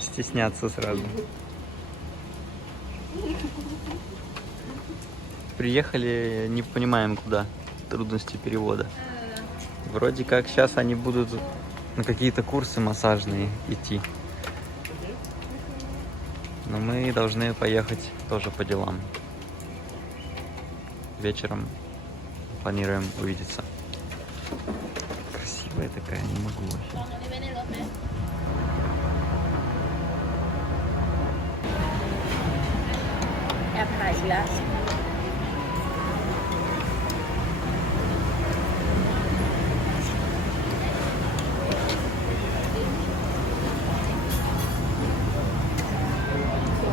Стесняться сразу. Приехали, не понимаем куда. Трудности перевода. Вроде как сейчас они будут на какие-то курсы массажные идти. Но мы должны поехать тоже по делам. Вечером планируем увидеться. Красивая такая, не могу вообще.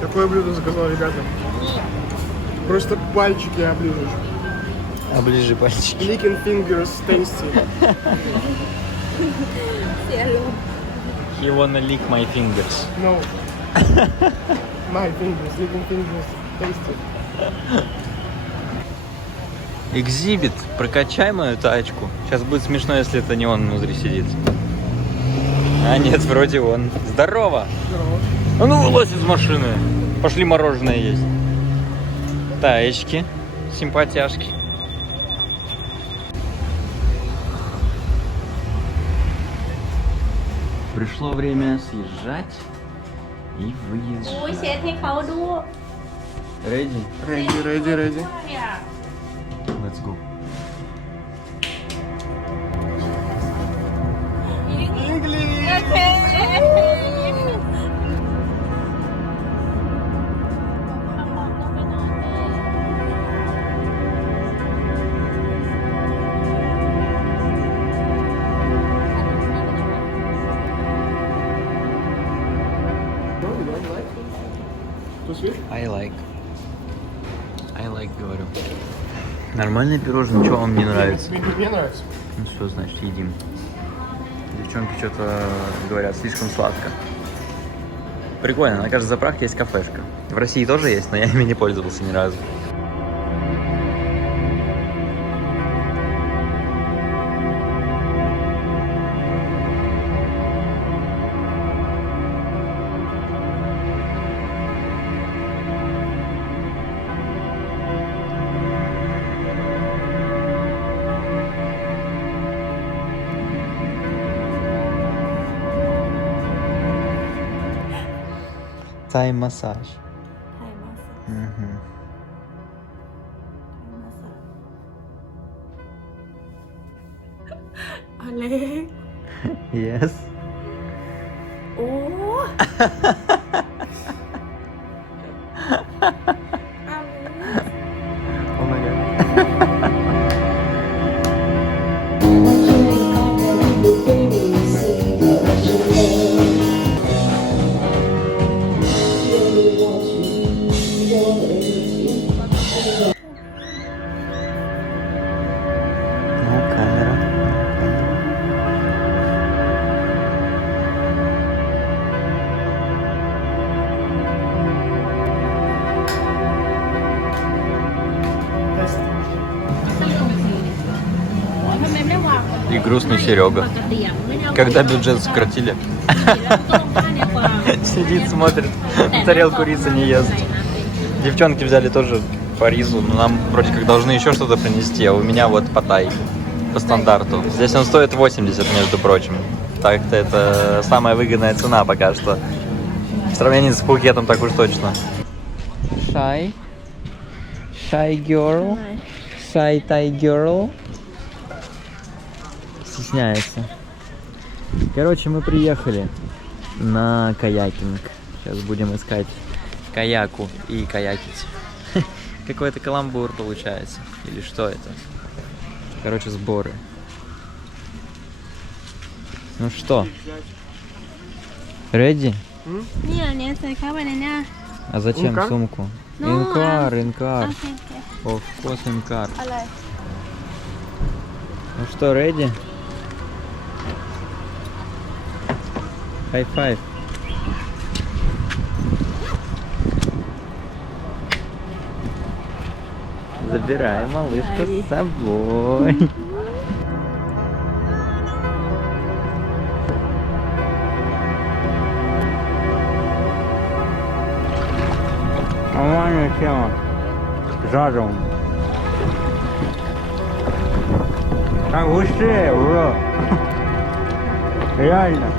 Какое блюдо заказал, ребята? Просто пальчики оближешь. Оближи пальчики. Licking fingers tasty. He wanna lick my fingers. No. My fingers, licking fingers tasty. Экзибит, прокачай мою тачку. Сейчас будет смешно, если это не он внутри сидит. А нет, вроде он. Здорово! Здорово. А ну вылазь из машины. Пошли мороженое есть. Таечки, симпатяшки. Пришло время съезжать и выезжать. Ready? Ready. Let's go. I like, говорю. Нормальное пирожное, что вам не нравится? Мне нравится. Ну все, значит, едим. Девчонки что-то говорят, слишком сладко. Прикольно, на каждой заправке есть кафешка. В России тоже есть, но я ими не пользовался ни разу. Тай-массаж. Олег. Yes. О. Oh my god. Ну, камера. И грустный Серега. Когда бюджет сократили, сидит, смотрит, тарелку риса не ест. Девчонки взяли тоже по рису, но нам вроде как должны еще что-то принести, а у меня вот паттай по стандарту. Здесь он стоит 80, между прочим. Так-то это самая выгодная цена пока что. В сравнении с Пхукетом так уж точно. Shy girl. Shy Thai girl. Стесняется. Короче, мы приехали на каякинг. Сейчас будем искать каяку и каякить. Какой-то каламбур получается. Или что это? Короче, сборы. Ну что? Ready? А зачем Инкар? сумку? Инкар. Of course, инкар. Ну что, ready? High five. Забирай малышку с собой. тема. Жаром. Так быстрее, бро. Реально.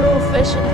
Professional.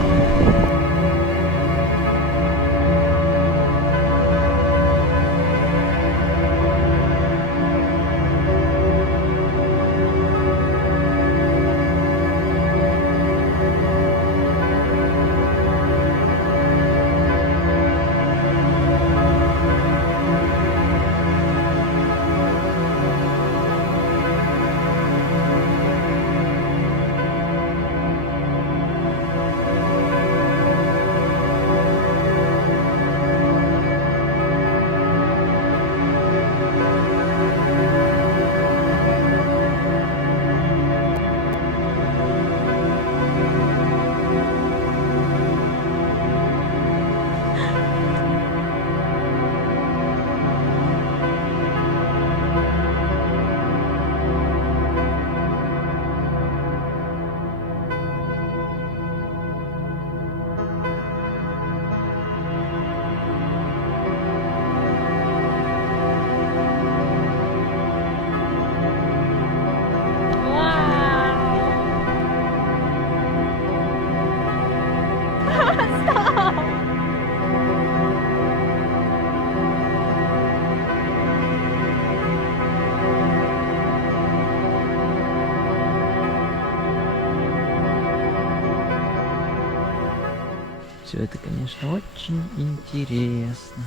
Все это, конечно, очень интересно.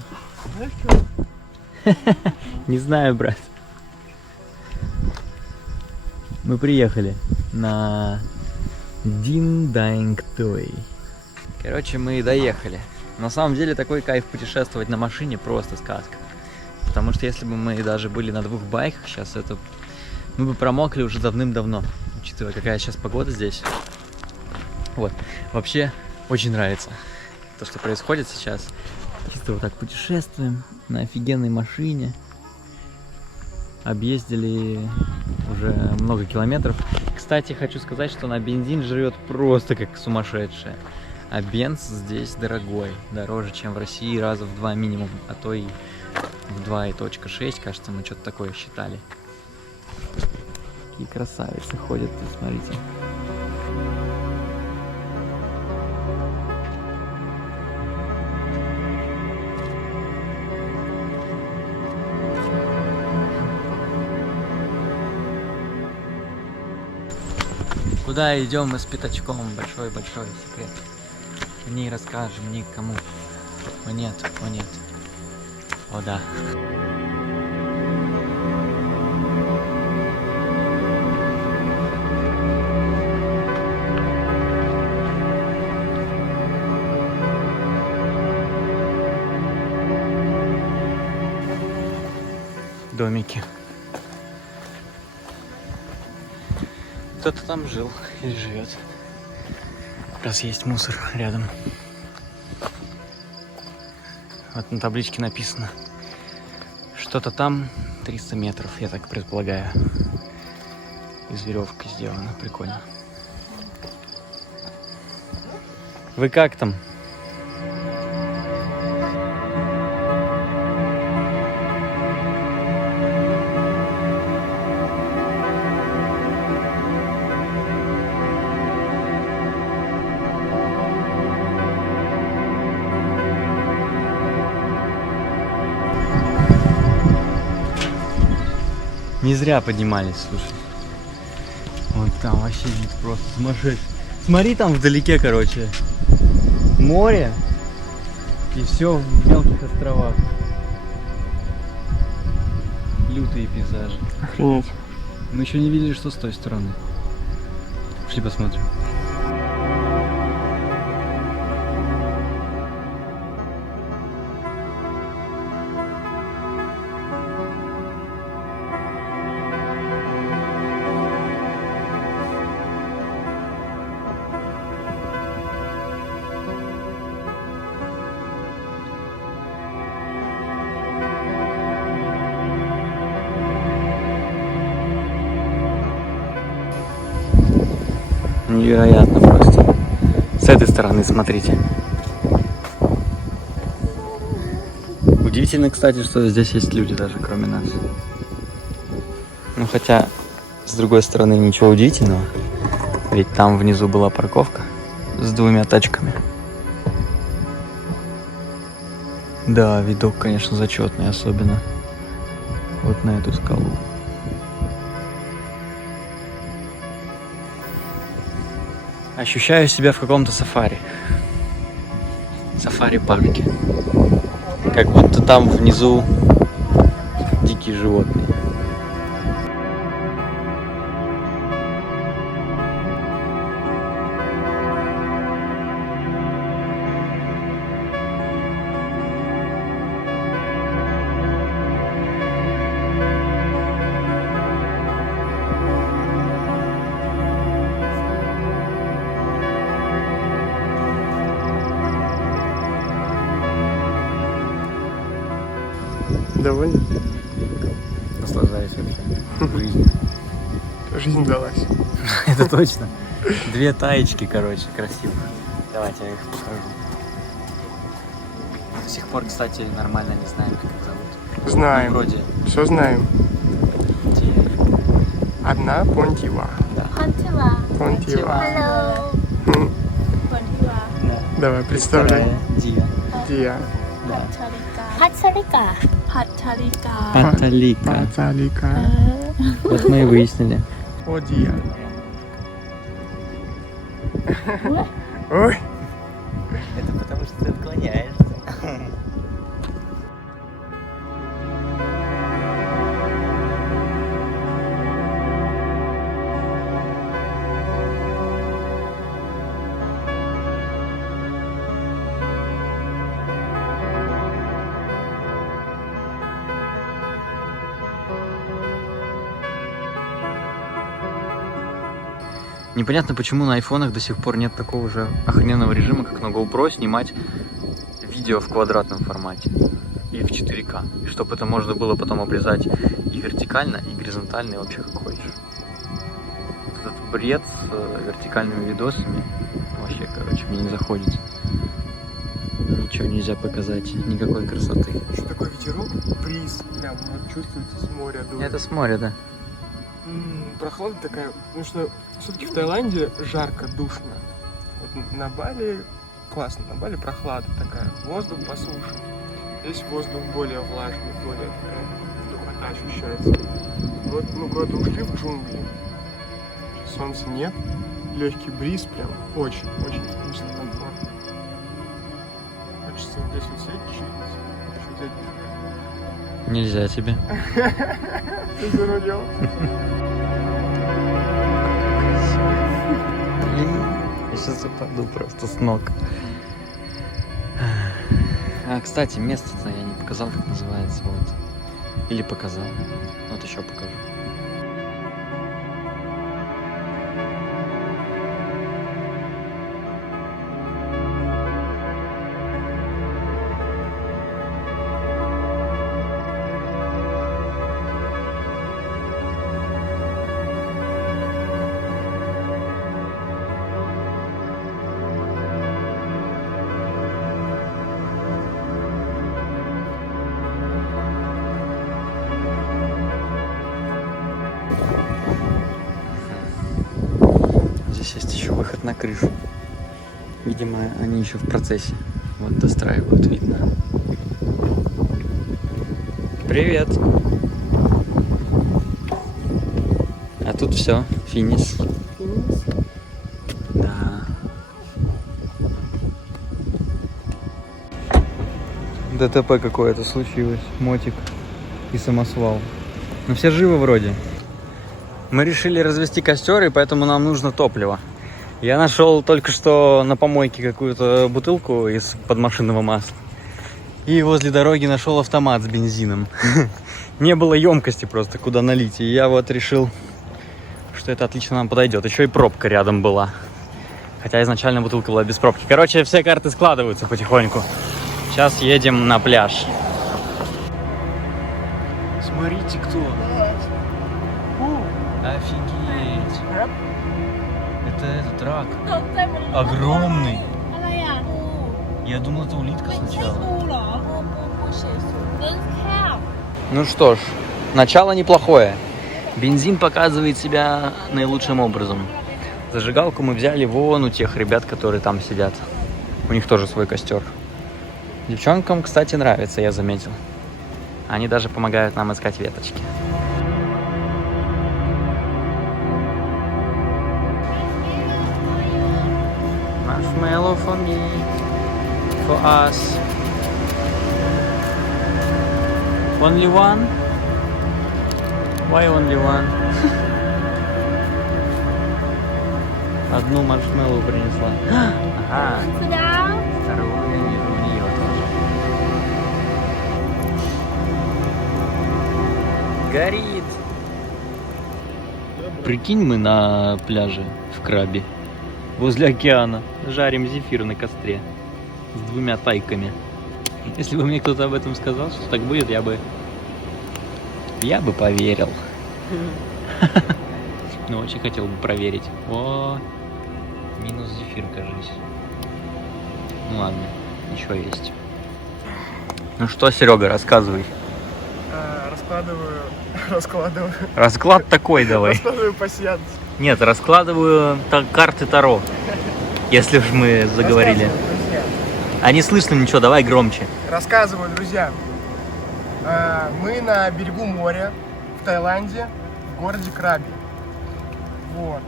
Не знаю, брат. Мы приехали на Диндайнгтой. Короче, мы доехали. На самом деле такой кайф путешествовать на машине просто сказка. Потому что если бы мы даже были на 2 байках, сейчас это мы бы промокли уже давным-давно, учитывая, какая сейчас погода здесь. Вот. Вообще, очень нравится то, что происходит сейчас. Чисто вот так путешествуем на офигенной машине. Объездили уже много километров. Кстати, хочу сказать, что на бензин жрет просто как сумасшедшая. А бенз здесь дорогой. Дороже, чем в России раза в 2 минимум. А то и в 2,6, кажется, мы что-то такое считали. Какие красавицы ходят тут, смотрите. Куда идем мы с пятачком? Большой-большой секрет. Не расскажем никому. О нет, о нет. О да. Домики. Кто-то там жил или живет. Раз есть мусор рядом. Вот на табличке написано. Что-то там 300 метров, я так предполагаю. Из веревки сделано. Прикольно. Вы как там? Не зря поднимались, слушай. Вот там вообще вид просто сумасшедший. Смотри, там вдалеке, короче, море и все в мелких островах. Лютые пейзажи. Охренеть. Мы еще не видели, что с той стороны. Пошли посмотрим. Невероятно просто. С этой стороны смотрите. Удивительно, кстати, что здесь есть люди даже, кроме нас. Ну, хотя, с другой стороны, ничего удивительного. Ведь там внизу была парковка с 2 тачками. Да, видок, конечно, зачетный, особенно вот на эту скалу. Ощущаю себя в каком-то сафари. Сафари-парке. Как будто там внизу дикие животные. Довольно? Наслаждаюсь вообще жизнью. Жизнь далась. Это точно. 2 таечки, короче, красивые. Давайте я их покажу. До сих пор, кстати, нормально не знаем, как их зовут. Знаем. Ну, вроде. Все знаем. Те- Одна Понтива. Понтива. Понтива. Hello. Понтива. Давай, представляй. Диа. Диа. Да. Пацалика. Пацалика. Паталика. Пацалика. Вот мы и выяснили. О, Диа. Ой. Это потому что ты отклоняешься. Непонятно, почему на айфонах до сих пор нет такого же охрененного режима, как на GoPro, снимать видео в квадратном формате и в 4К. И чтобы это можно было потом обрезать и вертикально, и горизонтально, и вообще как хочешь. Вот этот бред с вертикальными видосами вообще, короче, мне не заходит. Ничего нельзя показать, никакой красоты. Еще такой ветерок, бриз, прям вот чувствуется с моря. дует. Это с моря, да. Прохлада такая, потому что все-таки в Таиланде жарко, душно. Вот на Бали классно, на Бали прохлада такая, воздух по суше. Здесь воздух более влажный, более такая духота ощущается. Вот мы куда-то ушли в джунгли, солнца нет, легкий бриз, прям очень вкусно, комфортно. Хочется здесь вот сидеть, чилить, еще взять биф. Нельзя тебе. Ты за рулем. Я сейчас упаду просто с ног. А, кстати, место-то я не показал, как называется. Вот. Или показал. Вот еще покажу. Здесь есть еще выход на крышу. Видимо, они еще в процессе. Вот достраивают, видно. Привет. А тут все, финиш. Да. ДТП какое-то случилось. Мотик и самосвал. Но все живы вроде. Мы решили развести костер, и поэтому нам нужно топливо. Я нашел только что на помойке какую-то бутылку из-под машинного масла. И возле дороги нашел автомат с бензином. Не было емкости просто, куда налить. И я вот решил, что это отлично нам подойдет. Еще и пробка рядом была. Хотя изначально бутылка была без пробки. Короче, все карты складываются потихоньку. Сейчас едем на пляж. Смотрите, кто. Офигеть. это этот рак. ตกใจหมดเลย Огромный. อะไรอ่ะปู Я думал, это улитка ไม่ใช่ сначала. ปูเหรอปูเฉยสุดเรื่องแคบ Ну что ж, начало неплохое. Бензин показывает себя наилучшим образом. Зажигалку мы взяли вон у тех ребят, которые там сидят. У них тоже свой костер. Девчонкам, кстати, нравится, я заметил. Они даже помогают нам искать веточки. Marshmallow for me, for us. Only one? Why only one? Одну маршмеллоу принесла. Ага. คือดาว Вторую я вижу у нее тоже. Горит. Прикинь, мы на пляже в Крабе, возле океана, жарим зефир на костре с 2 тайками. Если бы мне кто-то об этом сказал, что так будет, я бы поверил. Но очень хотел бы проверить. О, минус зефир, кажись. Ну ладно, еще есть. Ну что, Серега, рассказывай. Раскладываю. Расклад такой давай. Раскладываю пассианс. Нет, раскладываю карты Таро. Если уж мы заговорили. Рассказываю, друзья. А не слышно ничего, давай громче. Рассказываю, друзья. Мы на берегу моря в Таиланде, в городе Краби. Вот.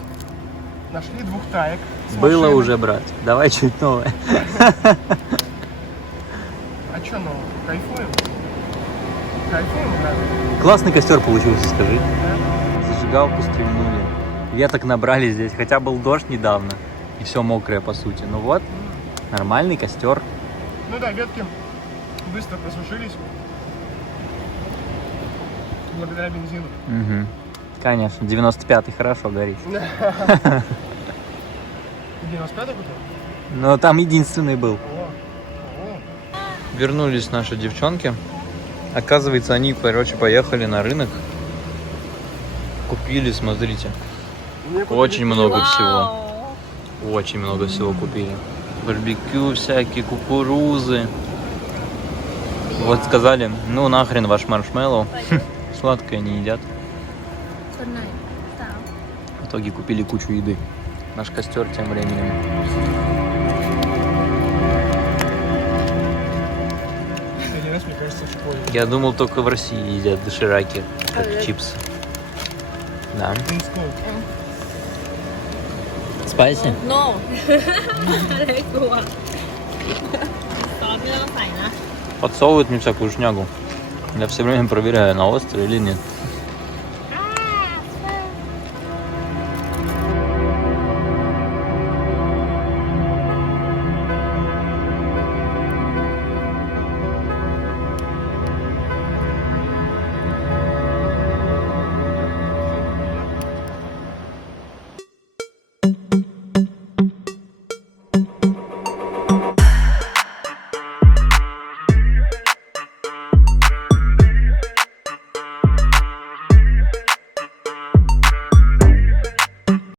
Нашли 2 таек. с Было машиной. уже, брат. Давай чуть новое. А что нового? Кайфуем? Кайфуем, брат? Классный костер получился, скажи. Зажигалку стрельнули. Веток набрали здесь, хотя был дождь недавно. И все мокрое, по сути. Ну вот, нормальный костер. Ну да, ветки быстро просушились. Благодаря бензину. Угу. Конечно, 95-й хорошо горит. 95-й был? Но там единственный был. О. Вернулись наши девчонки. Оказывается, они, короче, поехали на рынок. Купили, смотрите. Очень много всего. Очень много всего купили. Барбекю всякие, кукурузы. Вот сказали, ну нахрен ваш маршмеллоу. Сладкое не едят. คนไหนสาว В итоге купили кучу еды. Наш костер тем временем. Один раз, мне кажется, в школе. Я думал, только в России едят дошираки, как чипсы. Да. Спайси? โน่ อะไรกลัวซอสไม่ต้องใส่นะ Подсовывают мне всякую шнягу. Я все время проверяю, на острый или нет.